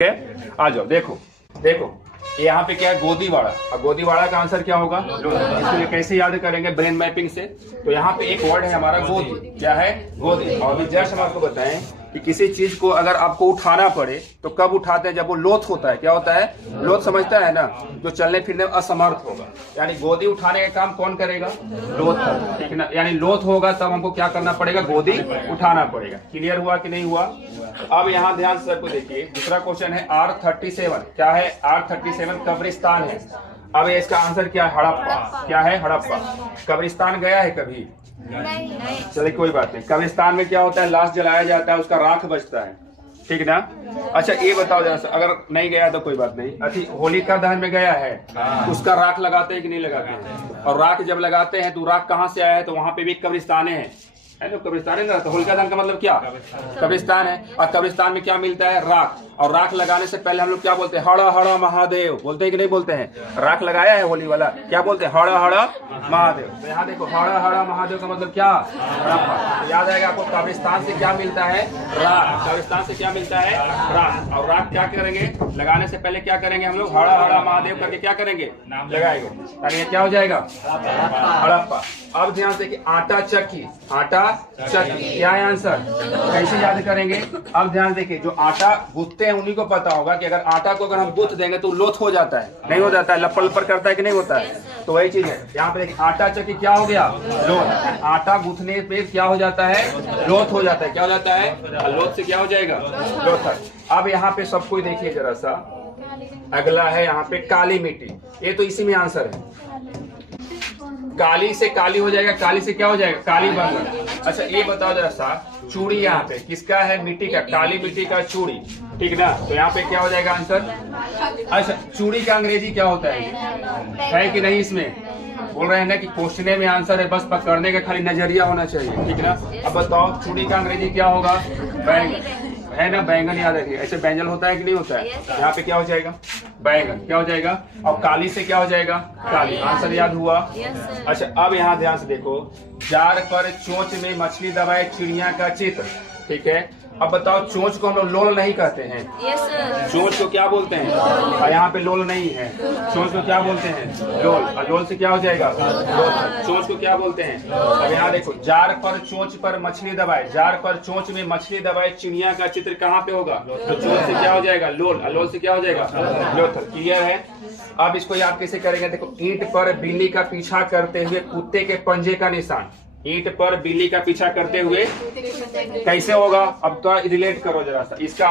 आ जाओ। देखो देखो यहाँ पे क्या है, गोदीवाड़ा। और गोदीवाड़ा का आंसर क्या होगा? इसको ये कैसे याद करेंगे? ब्रेन मैपिंग से। तो यहाँ पे एक वर्ड है हमारा गोदी। क्या है? गोदी। और अभी जस्ट हम आपको बताएं कि किसी चीज को अगर आपको उठाना पड़े तो कब उठाते हैं? जब वो लोथ होता है। क्या होता है? लोथ समझता है ना, जो चलने फिरने में असमर्थ होगा। यानी गोदी उठाने का काम कौन करेगा? लोथ। ठीक ना? यानी लोथ होगा तब हमको क्या करना पड़ेगा? गोदी उठाना पड़ेगा। क्लियर हुआ कि नहीं हुआ? अब यहाँ ध्यान से सबको देखिए, दूसरा क्वेश्चन है R37। क्या है? R37 कब्रिस्तान है। अब इसका आंसर क्या है? हड़प्पा। क्या है? हड़प्पा। कब्रिस्तान गया है कभी? नहीं। चलिए कोई बात नहीं। कब्रिस्तान में क्या होता है? लाश जलाया जाता है, उसका राख बचता है। ठीक ना? अच्छा ये बताओ जरा सा, अगर नहीं गया तो कोई बात नहीं। अति होलिका दहन में गया है, उसका राख लगाते हैं कि नहीं लगाते हैं? और राख जब लगाते हैं तो राख कहाँ से आया है? तो वहां पे भी कब्रिस्तान है तो कब्रिस्तान है ना। तो होलिका दहन का मतलब क्या? कब्रिस्तान है। और कब्रिस्तान में क्या मिलता है? राख। और राख लगाने से पहले हम लोग क्या बोलते हैं? हड़ हड़ महादेव बोलते हैं कि नहीं बोलते हैं? राख लगाया है होली वाला, क्या बोलते हैं? हड़ हड़ महादेव। तो यहाँ देखो, हड़ हड़ महादेव का मतलब क्या? हड़प्पा। तो याद आएगा आपको, कब्रिस्तान से क्या मिलता है? राख। कब्रिस्तान से क्या मिलता है? राख। और राख क्या करेंगे? लगाने से पहले क्या करेंगे हम लोग? हड़ हड़ महादेव करके क्या करेंगे? लगाएंगे। यानी क्या हो जाएगा? हड़प्पा। अब ध्यान से कि आटा चक्की। आटा चक्की क्या है आंसर? कैसे याद करेंगे? अब ध्यान देखिए, जो आटा गूंथते हैं उन्हीं को पता होगा कि अगर आटा को अगर हम गूंथ देंगे तो लोथ हो जाता है, नहीं हो जाता है? लपड़ लपड़ करता है कि नहीं होता है? तो वही चीज है यहाँ पे देखिए, आटा चक्की क्या हो गया? लोथ। आटा गूंथने पे क्या हो जाता है? लोथ हो जाता है। क्या हो जाता है? लोथ से क्या हो जाएगा? लोथ। अब यहाँ पे सब कोई देखिए जरा सा, अगला है यहाँ पे काली मिट्टी। ये तो इसी में आंसर है। काली से काली हो जाएगा, काली से क्या हो जाएगा? काली बन। अच्छा ये बताओ जरा सा, चूड़ी यहाँ पे किसका है? मिट्टी का। काली मिट्टी का चूड़ी। ठीक ना? तो यहाँ पे क्या हो जाएगा आंसर? अच्छा चूड़ी का अंग्रेजी क्या होता है कि नहीं? इसमें बोल रहे हैं ना कि क्वेश्चन में आंसर है, बस पकड़ने का खाली नजरिया होना चाहिए। ठीक ना? अब बताओ चूड़ी का अंग्रेजी क्या होगा? बैंगन है ना? बैंगन याद रखिए। ऐसे बैंगन होता है कि नहीं होता है? यहाँ पे क्या हो जाएगा? बैंगन। क्या हो जाएगा? और काली से क्या हो जाएगा? काली। आंसर याद हुआ? अच्छा अब यहाँ ध्यान से देखो, जार पर चोंच में मछली दबाए चिड़िया का चित्र। ठीक है? अब बताओ, चोंच को हम लोग लोल नहीं कहते हैं। चोंच को क्या बोलते हैं? और यहाँ पे लोल नहीं है। चोंच को क्या बोलते हैं? लोल। और लोल से क्या हो जाएगा? लोल। चोंच को क्या बोलते हैं? अब यहाँ देखो, जार पर चोंच पर मछली दबाए। जार पर चोंच में मछली दबाए चिड़िया का चित्र कहाँ पे होगा? तो चोंच से क्या हो जाएगा? लोल। और लोल से क्या हो जाएगा? लोथर। क्लियर है? अब इसको याद कैसे करेंगे? देखो, ईंट पर बिल्ली का पीछा करते हुए कुत्ते के पंजे का निशान। ईंट पर बिल्ली का पीछा करते हुए कैसे होगा? अब तो रिलेट करो जरा सा इसका।